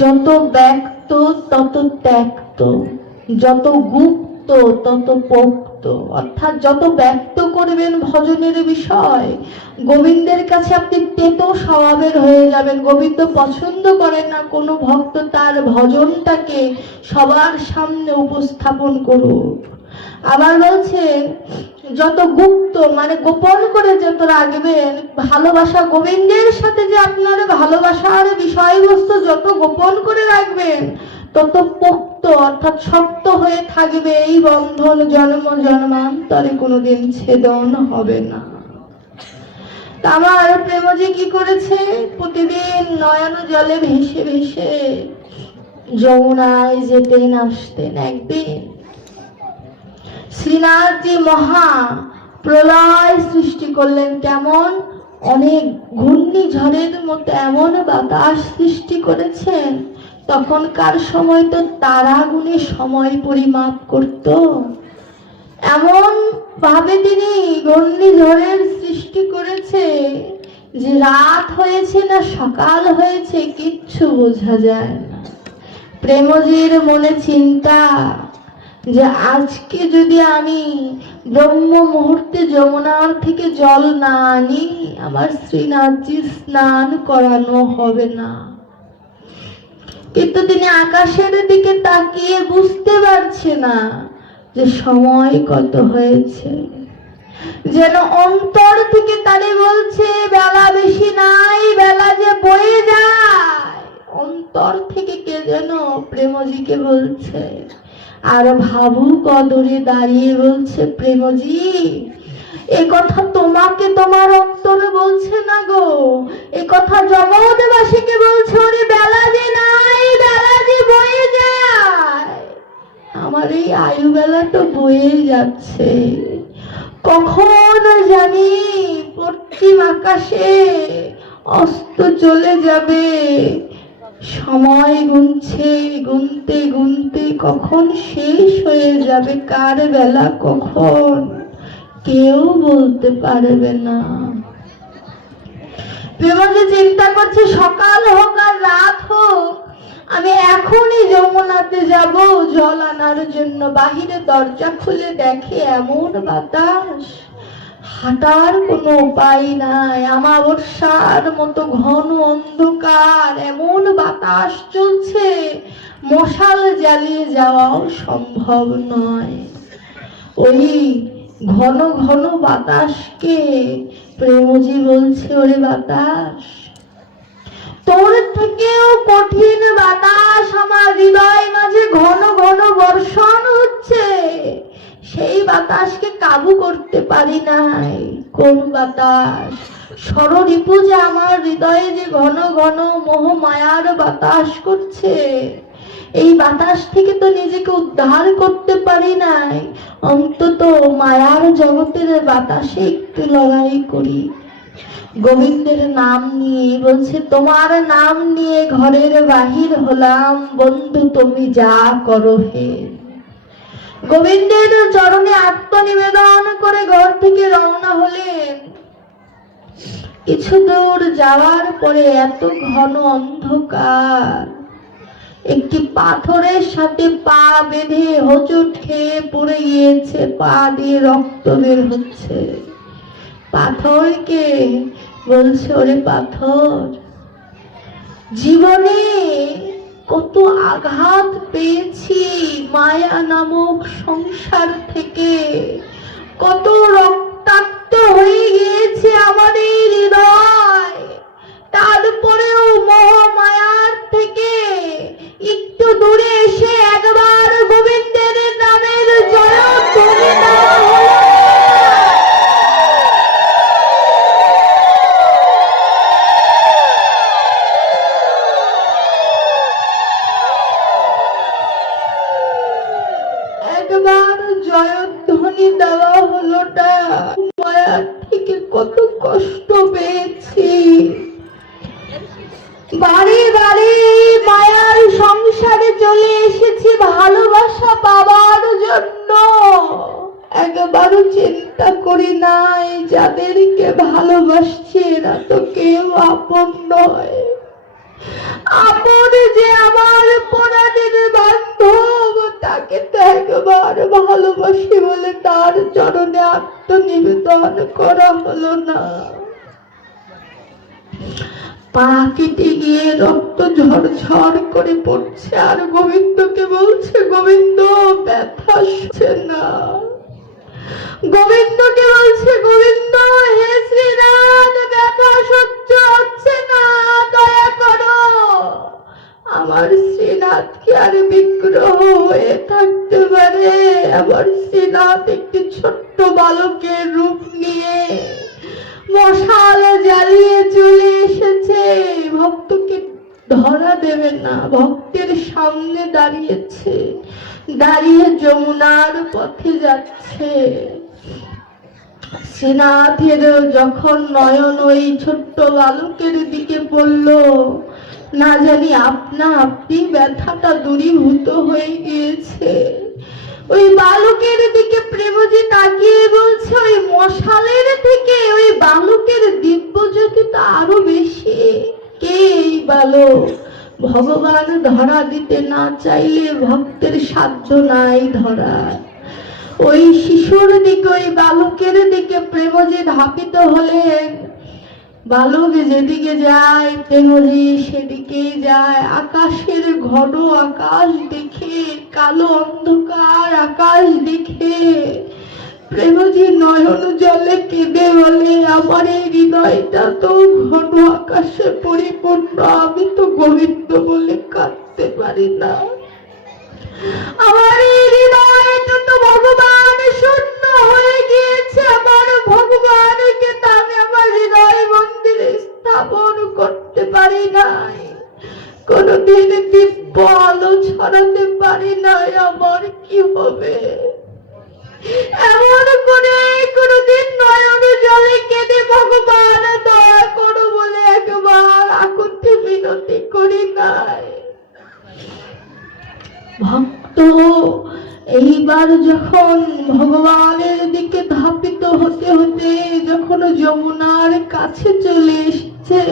যত ব্যক্ত তত ত্যক্ত, যত গুপ্ত তত পোক্ত। অর্থাৎ যত ব্যক্ত করবেন ভজনের বিষয়, গোবিন্দের কাছে আপনি তেতো স্বভাবের হয়ে যাবেন। গোবিন্দ পছন্দ করেন না কোনো ভক্ত তার ভজনটাকে সবার সামনে উপস্থাপন করুক। আবার বলছেন যত গুপ্ত মানে গোপন করে যত রাখবেন, ভালোবাসা গোবিন্দের সাথে যে আপনার ভালোবাসার বিষয়বস্তু যত গোপন করে রাখবেন তত পোক্ত অর্থাৎ শক্ত হয়ে থাকবে। এই বন্ধন জন্ম জন্মান্তরে কোনোদিন ছেদন হবে না। আমার প্রেমজি কি করেছে, প্রতিদিন নয়ন জলে ভেসে ভেসে যমুনায় যেতেন আসতেন। একদিন শ্রীনাথজি মহা প্রলয় সৃষ্টি করলেন। কেমন? অনেক ঘূর্ণিঝড়ের মতো এমন বাতাস সৃষ্টি করেছেন, তখনকার সময় তো তারা গুণে সময় পরিমাপ করত। এমন ভাবে তিনি ঘূর্ণিঝড়ের সৃষ্টি করেছে যে রাত হয়েছে না সকাল হয়েছে কিচ্ছু বোঝা যায় না। প্রেমজির মনে চিন্তা যে আজকে যদি আমি ব্রহ্ম মুহূর্তে যমুনার থেকে জল না আনি, আমার শ্রীনাথজি স্নান করানো হবে না। কিন্তু তিনি আকাশের দিকে তাকিয়ে বুঝতে পারছে না যে সময় কত হয়েছে। যেন অন্তর থেকে তারে বলছে বেলা বেশি নাই, বেলা যে বয়ে যায়। অন্তর থেকে কে যেন প্রেমজিকে বলছে। আর ভাবুক অদরে দাঁড়িয়ে বলছে প্রেমজি এ কথা তোমাকে তোমার অন্তরে বলছে না গো, এ কথা জগৎবাসীকে বলছে। ওরে বেলা যে নাই, বেলা যে বয়ে যায়। আমার এই আয়ু বেলা তো বয়ে যাচ্ছে, কখন জানি পশ্চিম আকাশে অস্ত চলে যাবে। সময় গুনছে, গুনতে গুনতে কখন শেষ হয়ে যাবে, কার বেলা কখন কেউ বলতে পারবে না। প্রেমজি চিন্তা করছে সকাল হোক আর রাত হোক আমি এখনই যমুনাতে যাব জল আনার জন্য। বাহিরে দরজা খুলে দেখে এমন বাতাস, হাঁটার কোনো উপায় নাই। আমাবস্যার মতো ঘন অন্ধকার, এমন বাতাস চলছে মশাল জ্বালিয়ে যাওয়াও সম্ভব নয়। ওই ঘন ঘন বাতাসকে প্রেমজি বলছে, ওরে বাতাস, তোর থেকেও কঠিন বাতাস আমার হৃদয় মাঝে ঘন ঘন বর্ষণ হচ্ছে। সেই বাতাসকে কাবু করতে পারি নাই। কোন বাতাস? ষড়রিপু যে আমার হৃদয়ে যে ঘন ঘন মোহ মায়ার বাতাস করছে, এই বাতাস থেকে তো নিজেকে উদ্ধার করতে পারি নাই। অন্তত মায়ার জগতের বাতাসে একটু লড়াই করি। গোবিন্দের নাম নিয়ে বলছে, তোমার নাম নিয়ে ঘরের বাহির হলাম, বন্ধু তুমি যা করো হে। গোবিন্দের চরণে আত্মনিবেদন করে ঘর থেকে রওনা হলেন। কিছু দূর যাওয়ার পরে এত ঘন অন্ধকার, একটি পাথরের সাথে পা বেঁধে হোঁচট খেয়ে পড়ে গিয়েছে, পা দিয়ে রক্ত বের হচ্ছে। পাথরকে বলছে, ওরে পাথর, জীবনে কত আঘাত পেয়েছি মায়া নামক সংসার থেকে, কত রক্তাক্ত হয়ে গিয়েছে আমার এই হৃদয়, তারপরেও মোহ মায়ার থেকে একটু দূরে এসে একবার গোবিন্দের নামের জয়ধ্বনি দেওয়া হলো। একবার জয়ধ্বনি দেওয়া হলো না, মায়ার থেকে কত কষ্ট পেয়েছি। বাড়ি বাড়ি মায়ার সংসারে চলে এসেছি ভালোবাসা পাওয়ার জন্য। একবারও চিন্তা করি নাই যাদেরকে ভালোবাসছি এরা তো কেউ আপন নয়। আপন যে আমার পরাণের বান্ধব, তাকে তো একবার ভালোবাসি বলে তার চরণে আত্মনিবেদন করা হলো না। পা কেটে গিয়ে রক্ত ঝরঝর করে পড়ছে, আর গোবিন্দকে বলছে, গোবিন্দ ব্যথা হচ্ছে না। গোবিন্দকে বলছে, গোবিন্দ হে শ্রীনাথ, ব্যথা সহ্য হচ্ছে না, দয়া করো। আমার শ্রীনাথ কি আর বিগ্রহ হয়ে থাকতে পারে? আমার শ্রীনাথ একটি ছোট্ট বালকের রূপ নিয়ে মশাল জ্বালিয়ে চলে এসেছে। ভক্তকে ধরা দেবে না, ভক্তের সামনে দাঁড়িয়েছে, দাঁড়িয়ে যমুনার পথে যাচ্ছে। শ্রীনাথের যখন নয়ন ওই ছোট্ট বালকের দিকে পড়ল, না জানি আপনা আপনি ব্যথাটা দূরীভূত হয়ে গিয়েছে। ওই বালকের দিকে প্রেমজি তাকিয়ে বলছে, ওই মশালের থেকে ওই বালকের দিব্য জ্যোতিটা আরো বেশি। কে এই বালক? ভগবান ধরা দিতে না চাইলে ভক্তের সাধ্য নাই ধরা। ওই শিশুর দিকে, ওই বালকের দিকে প্রেমজি ধাপিত হলেন। বালক যেদিকে যায় প্রেমজি সেদিকেই যায়। আকাশের ঘন আকাশ দেখে, কালো অন্ধকার আকাশ দেখে প্রেমজি নয়ন জলে কেঁদে বলে, আমার এই হৃদয়টা তো ঘন আকাশে পরিপূর্ণ, আমি তো গোবিন্দ বলে কাঁদতে পারি না। আমার এই হৃদয়টা তো ভগবান শূন্য হয়ে গিয়েছে, আমার ভগবানকে তো আমি আমার হৃদয় মন্দিরে স্থাপন করতে পারি নাই, কোনদিন দিব্য আলো ছড়াতে পারি নাই। আমার কি হবে? এমন করে কোনদিন নয়ন জলে কেঁদে ভগবান দয়া করো বলে একবার আকুতি বিনতি করি নাই। ভক্ত এইবার যখন ভগবানের দিকে ধাপিত হতে হতে যখন যমুনার কাছে চলে এসেছে,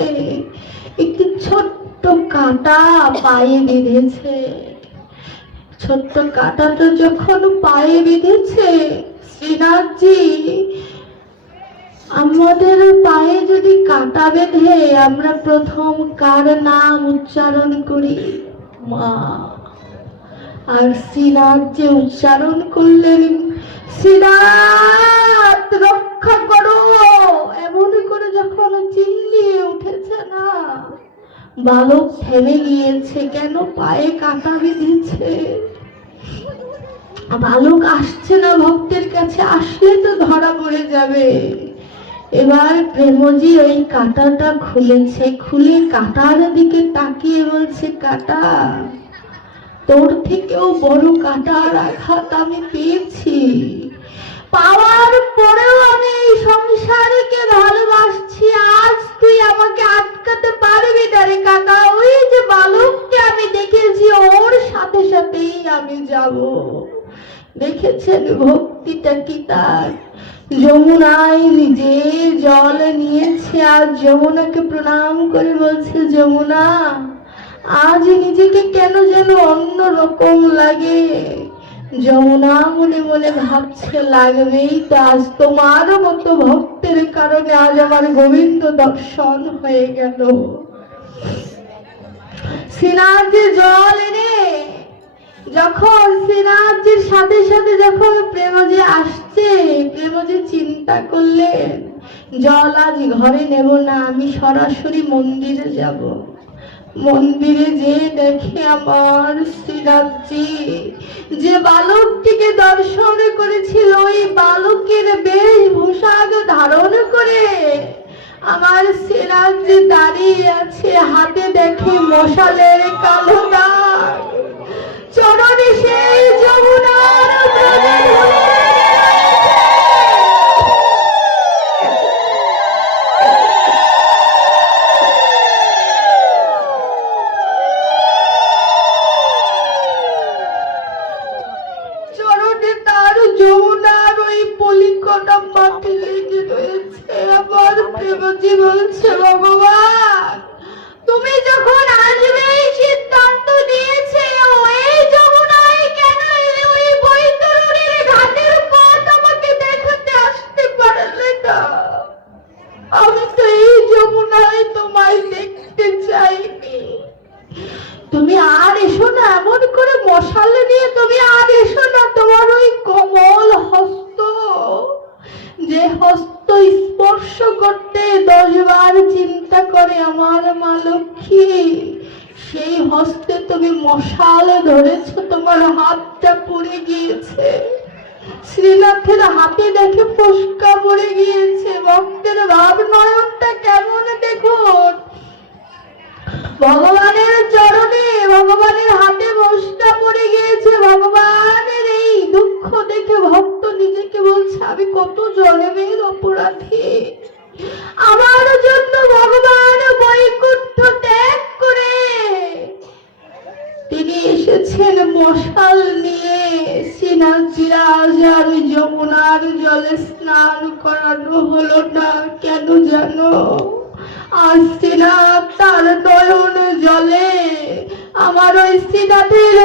একটি ছোট্ট কাঁটা পায়ে বিঁধেছে। ছোট্ট কাঁটাটা যখন পায়ে বিঁধেছে, শ্রীনাথজি, আমাদের পায়ে যদি কাঁটা বেঁধে আমরা প্রথম কার নাম উচ্চারণ করি? মা। আর শ্রীনাথ যে উচ্চারণ করলেন, শ্রীনাথ রক্ষা করো, এমন করে যখন চিল্লিয়ে উঠেছে না, বালক থেমে গিয়েছে। কেন? পায়ে কাঁটা বিঁধেছে। বালক আসছে না ভক্তের কাছে, আসলে তো ধরা পড়ে যাবে। এবার প্রেমজি ওই কাঁটাটা খুলেছে, খুলে কাঁটার দিকে তাকিয়ে বলছে, কাঁটা, তোর থেকেও বড় কাঁটার আঘাত আমি পেয়েছি, পাওয়ার পরেও আমি এই সংসারকে ভালোবাসছি। আজ তুই আমাকে আটকাতে পারবি না রে কাঁটা। ওই যে বালককে আমি দেখেছি, ওর সাথে সাথেই আমি যাব। দেখেছেন ভক্তিটা কি তার? যমুনায় নিজে জল নিয়েছে, আর যমুনাকে প্রণাম করে বলছে, যমুনা, আজ নিজেকে কেন যেন অন্য রকম লাগে। যমুনা মনে মনে ভাবছে, লাগবেই তো, আজ তোমার মতো ভক্তের কারণে আজ আমার গোবিন্দ দর্শন হয়ে গেল। শ্রীনাথজি জল এনে যখন শ্রীনাথজির সাথে সাথে যখন প্রেমজি আসছে, প্রেমজি চিন্তা করলেন, জল আজ ঘরে নেব না, আমি সরাসরি মন্দিরে যাব। মন্দিরে যে দেখে আমার শ্রীনাথজি যে বালকটিকে দর্শন করেছিল, ওই বালকের বেশভূষা ধারণ করে আমার শ্রীনাথজি দাঁড়িয়ে আছে। হাতে দেখে মশালের কালো দাগ, চরণে সেই যমুনার যমুনার ওই পলিকটা মাটি লেগে রয়েছে। আমার প্রেমজি বলছে, ভগবান, তুমি যখন আসবে এই সিদ্ধান্ত নিয়েছে, ওই যমুনায় কেন ওই বৈতরণীর ঘাটের পথ আমাকে দেখাতে আসতে পারলে না? আমি তো এই যমুনায় তোমায় দেখতে চাইনি। তুমি আর এসো না, এমন করে মশাল নিয়ে তুমি আর এসো না। তোমার ওই কোমল হস্ত, যে হস্ত স্পর্শ করতে 10 বার চিন্তা করে আমার মা লক্ষ্মী, সেই হস্তে তুমি মশাল ধরেছ, তোমার হাতটা পুড়ে গিয়েছে। শ্রীনাথের হাতে দেখে ফোস্কা পড়ে গিয়েছে। ভক্তের ভাব নয়নটা কেমন দেখুন। ভগবানের চরণে, ভগবানের হাতে মশকা পড়ে গিয়েছে। ভগবানের এই দুঃখ দেখে ভক্ত নিজেকে বলছে, আমি কত জন্মের অপরাধী। আমার জন্য ভগবান বৈকুণ্ঠ ত্যাগ করে তিনি এসেছেন মশাল নিয়ে। শ্রীনাথজির আজ আর যমুনার জলে স্নান করানো হলো না। কেন জানো? আজ শ্রীনাথ তার নয়ন জলে আমার ওই শ্রীনাথের